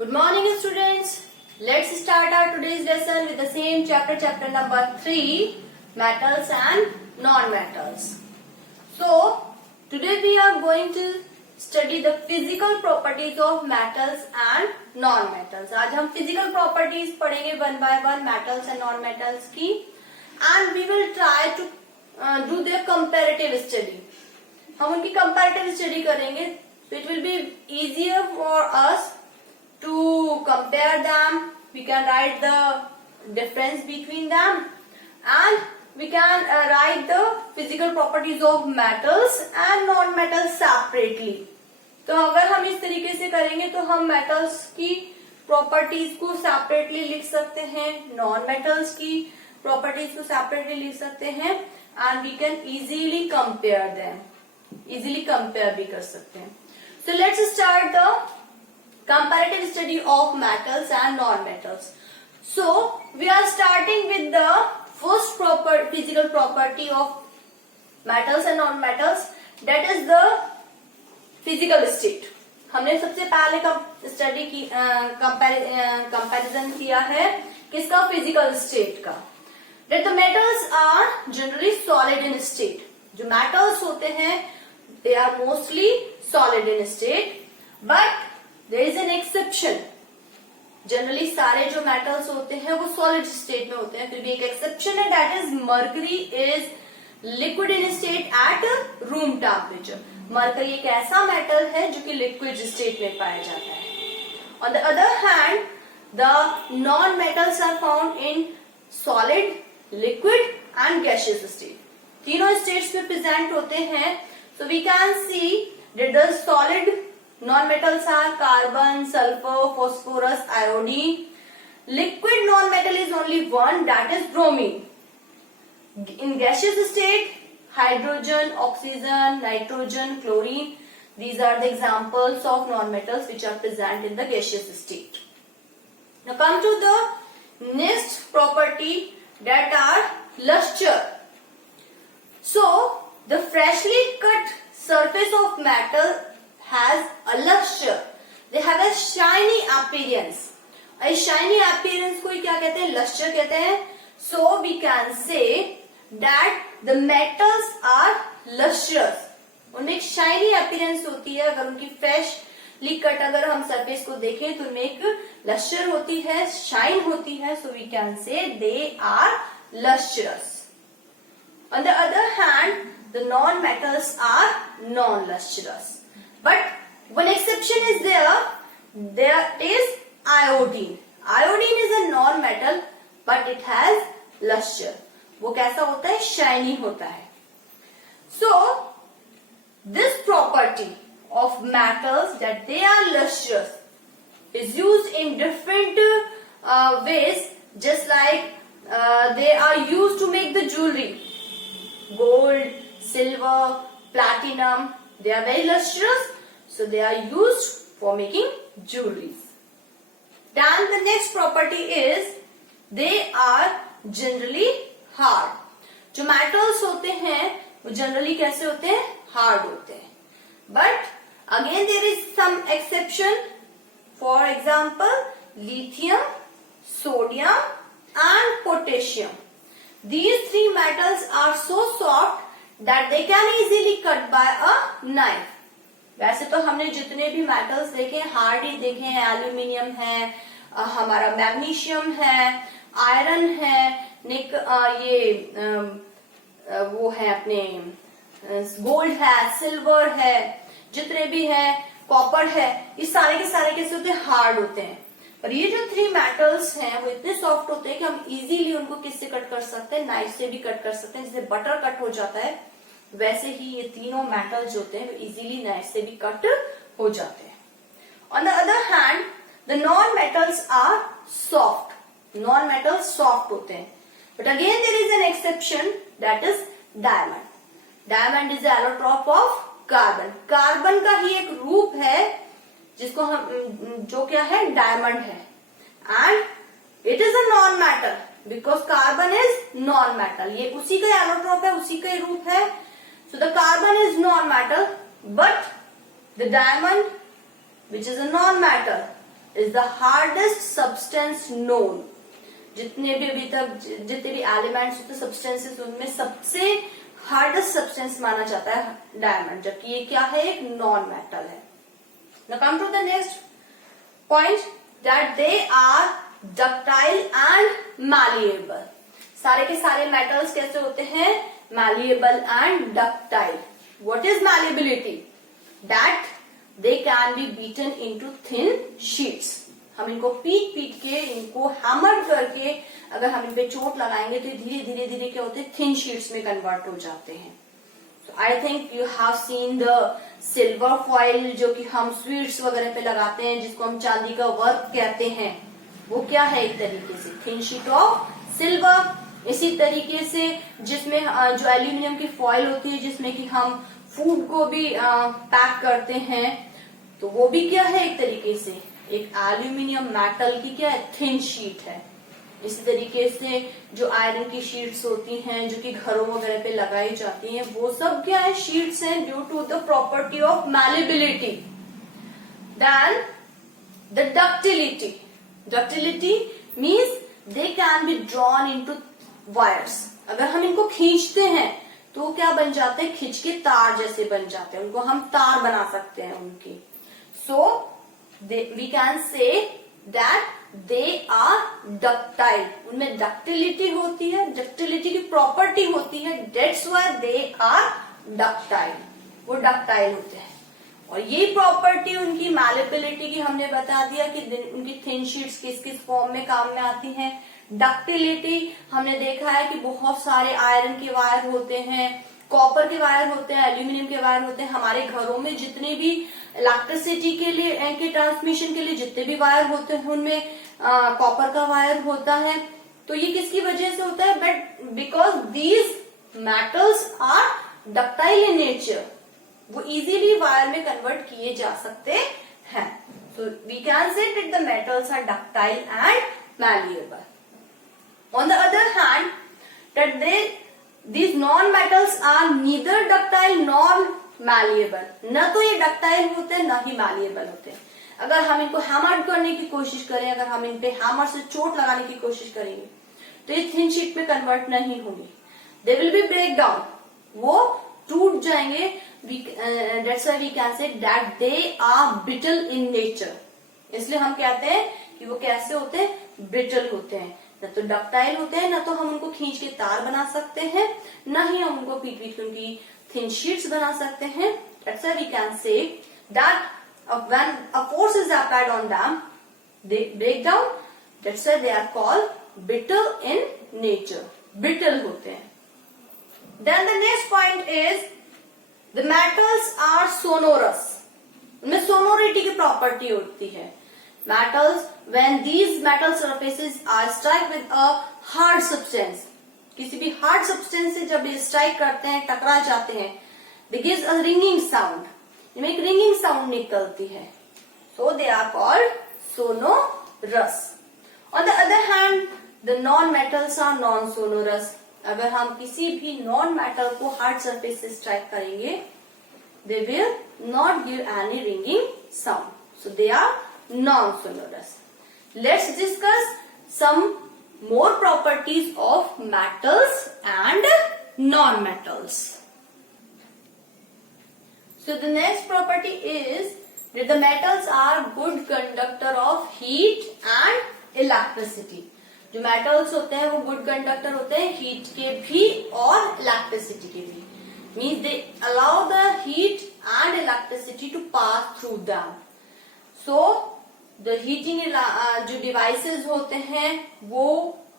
Good morning, students. Let's start our today's lesson with the same chapter number 3, metals and non-metals. So, today we are going to study the physical properties of metals and non-metals. आज हम physical properties पढ़ेंगे one by one metals and non-metals की, and we will try to do their comparative study. हम उनकी comparative study करेंगे, so it will be easier for us to compare them. We can write the difference between them and we can write the physical properties of metals and non-metals separately. तो अगर हम इस तरीके से करेंगे तो हम metals की properties को separately लिख सकते हैं, non-metals की properties को separately लिख सकते हैं, and we can easily compare them. Easily compare भी कर सकते हैं. So let's start the comparative study of metals and non-metals. So we are starting with the first physical property of metals and non-metals, that is the physical state. हमने सबसे पहले study की comparison किया है किसका, फिजिकल स्टेट का. That the metals are generally solid in state. जो metals होते हैं they are mostly solid in state, but there is an exception. Generally सारे जो मेटल्स होते हैं वो सॉलिड स्टेट में होते हैं, फिर भी एक एक्सेप्शन है, that is mercury is liquid in state at room temperature. Mercury एक ऐसा मेटल है जो कि लिक्विड स्टेट में पाया जाता है. On the other hand the non metals are found in solid, liquid and gaseous state. तीनों स्टेट्स में प्रेजेंट होते हैं. So we can see that the solid non-metals are carbon, sulfur, phosphorus, iodine. Liquid non-metal is only one, that is bromine. In gaseous state, hydrogen, oxygen, nitrogen, chlorine. These are the examples of non-metals which are present in the gaseous state. Now come to the next property, that are luster. So the freshly cut surface of metal has a luster. They have a shiny appearance. A shiny appearance को क्या कहते हैं, luster कहते हैं. So we can say that the metals are lustrous. उनमें एक shiny appearance होती है. अगर उनकी freshly cut अगर हम surface को देखें तो उनमें एक luster होती है, shine होती है. So we can say they are lustrous. On the other hand, the non-metals are non-lustrous. But one exception is there. There is iodine. Iodine is a non-metal, but it has luster. वो कैसा होता है, shiny होता है. So this property of metals, that they are lustrous, is used in different ways. Just like they are used to make the jewelry. Gold, silver, platinum. They are very lustrous, so they are used for making jewelries. Then the next property is they are generally hard. जो metals होते हैं वो generally कैसे होते हैं, hard होते हैं. But again there is some exception. For example, lithium, sodium and potassium. These three metals are so soft that they can easily cut by a knife. वैसे तो हमने जितने भी मेटल्स देखे हैं, हार्ड ही देखे हैं. एल्यूमिनियम है, हमारा मैग्नीशियम है, आयरन है, निक वो है अपने गोल्ड है, सिल्वर है, जितने भी हैं, कॉपर है, ये सारे के सारे कैसे होते हैं, हार्ड होते हैं. पर ये जो थ्री मेटल्स हैं वो इतने सॉफ्ट होते हैं कि हम इजीली उनको किससे कट कर सकते हैं, नाइफ से भी कट कर सकते हैं. जैसे बटर कट हो जाता है वैसे ही ये तीनों मेटल्स होते हैं वो इजीली नाइफ से भी कट हो जाते हैं. On the other hand the non metals are soft. Non metals soft होते हैं. But again there is an exception, that is diamond. Diamond is allotrope of carbon. Carbon का ही एक रूप है जिसको हम जो क्या है, डायमंड है. And it is a non metal because carbon is non metal. ये उसी का एलोट्रॉप है, उसी का रूप है. So the carbon is non-metal, but the diamond, which is a non-metal, is the hardest substance known. जितने भी अभी तक जितने भी एलिमेंट्स होते सब्सटेंसेस, उनमें सबसे हार्डेस्ट सब्सटेंस माना जाता है डायमंड, जबकि ये क्या है, एक नॉन मेटल है। Now come to the next point that they are ductile and malleable. सारे के सारे मेटल्स कैसे होते हैं, malleable and ductile. What is malleability? That they can be beaten into thin sheets. हम इनको पीट पीट के, इनको हैमर करके अगर हम इन पे चोट लगाएंगे तो धीरे धीरे धीरे क्या होते हैं, थिन शीट्स में कन्वर्ट हो जाते हैं। I think you have seen the silver foil, जो कि हम स्वीट्स वगैरह पे लगाते हैं, जिसको हम चांदी का वर्क कहते हैं। वो क्या है, एक तरीके से थिन शीट ऑफ सिल्वर। इसी तरीके से जिसमें जो एल्यूमिनियम की फॉइल होती है, जिसमें कि हम फूड को भी पैक करते हैं, तो वो भी क्या है, एक तरीके से एक एल्यूमिनियम मेटल की क्या है, थिन शीट है। इसी तरीके से जो आयरन की शीट्स होती हैं, जो कि घरों वगैरह पे लगाई जाती हैं, वो सब क्या है, शीट्स हैं due to the property of malleability. Then the ductility. Ductility means they can be drawn into wires. अगर हम इनको खींचते हैं तो क्या बन जाते हैं, खींच के तार जैसे बन जाते हैं, उनको हम तार बना सकते हैं उनकी। So we can say that they are ductile. उनमें डक्टिलिटी होती है, डक्टिलिटी की प्रॉपर्टी होती है, that's why they are ductile. वो डक्टाइल होते हैं। और ये प्रॉपर्टी उनकी मैलिएबिलिटी की हमने बता दिया कि उनकी थिन शीट्स किस किस फॉर्म में काम में आती हैं। डक्टिलिटी हमने देखा है कि बहुत सारे आयरन के वायर होते हैं, कॉपर के वायर होते हैं, एल्यूमिनियम के वायर होते हैं। हमारे घरों में जितने भी इलेक्ट्रिसिटी के लिए के ट्रांसमिशन के लिए जितने भी वायर होते हैं, उनमें कॉपर का वायर होता है। तो ये किसकी वजह से होता है, but because these metals are ductile in nature. वो इजीली वायर में कन्वर्ट किए जा सकते हैं। So we can say that the metals are ductile and malleable. On the other hand that these non-metals are neither ductile nor malleable। न तो ये ductile होते हैं, न ही malleable होते हैं। अगर हम इनको हैमर करने की कोशिश करें, अगर हम इन पे हैमर से चोट लगाने की कोशिश करेंगे, तो ये थिन शीट में कन्वर्ट नहीं होंगे। They will be break down, वो टूट जाएंगे। That's why we can say that they are brittle in nature. इसलिए हम कहते हैं कि वो कैसे होते हैं, ब्रिटल होते हैं। न तो डक्टाइल होते हैं, न तो हम उनको खींच के तार बना सकते हैं, न ही हम उनको पीट पीट के उनकी थिन शीट्स बना सकते हैं। That's why we can say that when a force is applied on them, they break down. That's why they are called brittle in nature. Brittle होते हैं। Then the next point is the metals are sonorous. उनमें sonority की property होती है। Metals, when these metal surfaces are struck with a hard substance, किसी भी hard substance से जब स्ट्राइक करते हैं, टकरा जाते हैं, they gives a ringing sound। इनमें एक ringing sound निकलती है। So they are called sonorous। On the other hand, the non-metals are non-sonorous। अगर हम किसी भी non-metal को hard surface से स्ट्राइक करेंगे, they will not give any ringing sound। So they are non-sonorous। Let's discuss some more properties of metals and non-metals। So the next property is that the metals are good conductor of heat and electricity। जो metals होते हैं वो good conductor होते हैं heat के भी और electricity के भी। Means they allow the heat and electricity to pass through them। So the heating जो डिवाइसेस होते हैं वो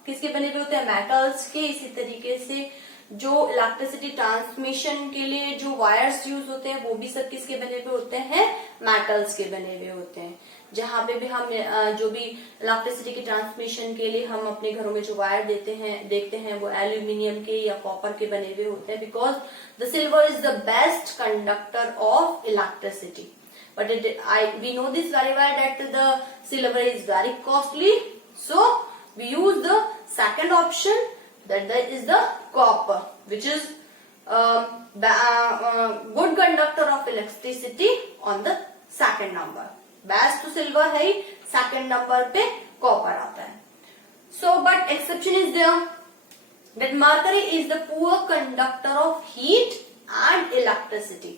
किसके बने हुए होते हैं, मेटल्स के। इसी तरीके से जो इलेक्ट्रिसिटी ट्रांसमिशन के लिए जो वायर्स यूज होते हैं वो भी सब किसके बने हुए होते हैं, मेटल्स के बने हुए होते हैं। जहां पे भी हम जो भी इलेक्ट्रिसिटी की ट्रांसमिशन के लिए हम अपने घरों में जो वायर देखते हैं वो एल्यूमिनियम के या कॉपर के बने हुए होते हैं, because the silver is the best conductor of electricity. But we know this very well that the silver is very costly, so we use the second option, that is the copper, which is good conductor of electricity on the second number। Best to silver है ही, second number पे copper आता है. So but exception is there that mercury is the poor conductor of heat and electricity.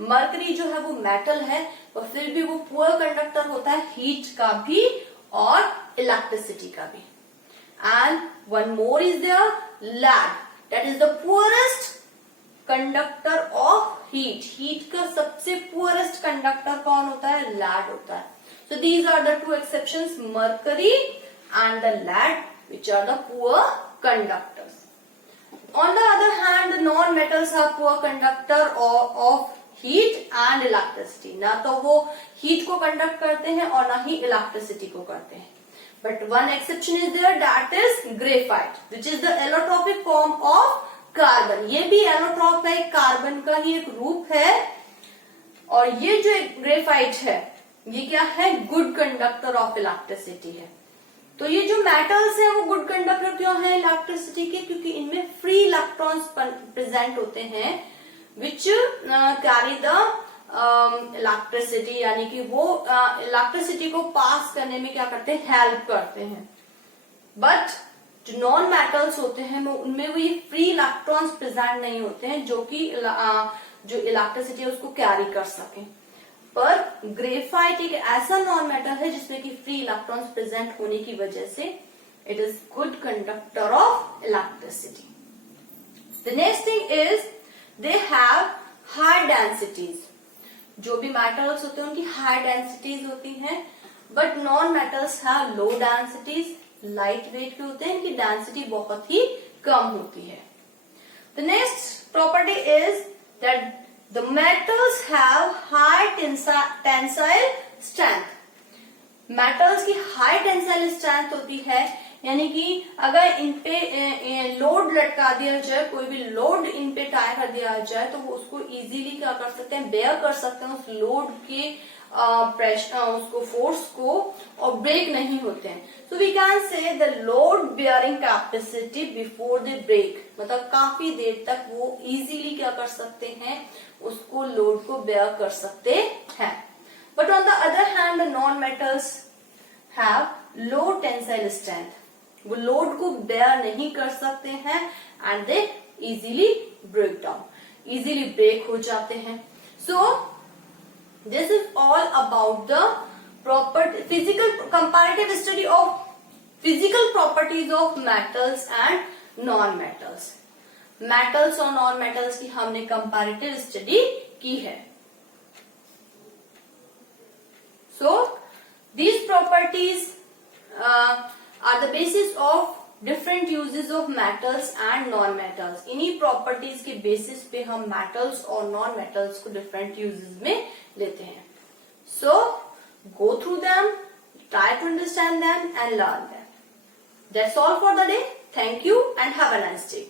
Mercury जो है वो metal है और फिर भी वो पुअर कंडक्टर होता है हीट का भी और इलेक्ट्रिसिटी का भी. And one more is there, lead, that is the poorest conductor of heat. Heat का सबसे पुअरेस्ट कंडक्टर कौन होता है? लैड होता है. So these are the two exceptions, mercury and the lead, which are the poor conductors. On the other hand, the non-metals are poor conductor of heat and electricity. ना तो वो heat को conduct करते हैं और ना ही electricity को करते हैं. But one exception is there, that is graphite, which is the allotropic form of carbon. ये भी allotrope है, कार्बन का ही एक रूप है. और ये जो graphite है, ये क्या है? गुड कंडक्टर ऑफ इलेक्ट्रिसिटी है. तो ये जो मेटल्स हैं वो गुड कंडक्टर क्यों है इलेक्ट्रिसिटी के? क्योंकि इनमें फ्री इलेक्ट्रॉन्स प्रेजेंट होते हैं विच कैरी द इलेक्ट्रिसिटी, यानी कि वो इलेक्ट्रिसिटी को पास करने में क्या करते हैं? हेल्प करते हैं. बट जो नॉन मेटल्स होते हैं वो उनमें वो ये फ्री इलेक्ट्रॉन्स प्रेजेंट नहीं होते हैं जो कि जो इलेक्ट्रिसिटी है उसको कैरी कर सके. पर ग्रेफाइट एक ऐसा नॉन मेटल है जिसमें कि फ्री इलेक्ट्रॉन्स प्रेजेंट होने की वजह से it is good conductor of electricity. The next thing is they have high densities. जो भी मेटल्स होते हैं उनकी हाई डेंसिटीज होती हैं, but non metals have low densities, light weight के होते हैं, इनकी डेंसिटी बहुत ही कम होती है. The next property is that the metals have high tensile strength. metals की high tensile strength होती है, यानी कि अगर इन पे लोड लटका दिया जाए, कोई भी लोड इन पे टाई कर दिया जाए तो वो उसको इजीली क्या कर सकते हैं? बेयर कर सकते हैं उस लोड के प्रेशर, उसको फोर्स को, और ब्रेक नहीं होते हैं. So we can say the load bearing capacity before the break, मतलब काफी देर तक वो इजीली क्या कर सकते हैं? उसको लोड को बेयर कर सकते हैं. But on the other hand the non metals have low tensile strength. वो लोड को बेयर नहीं कर सकते हैं and they easily break down, easily break हो जाते हैं. सो this is all about the physical comparative study of physical properties of metals and non-metals. metals और non-metals की हमने comparative study की है. So these properties are the basis of different uses of metals and non-metals. इन्हीं properties के basis पे हम metals और non-metals को different uses में लेते हैं. So go through them, try to understand them and learn them. That's all for the day. Thank you and have a nice day.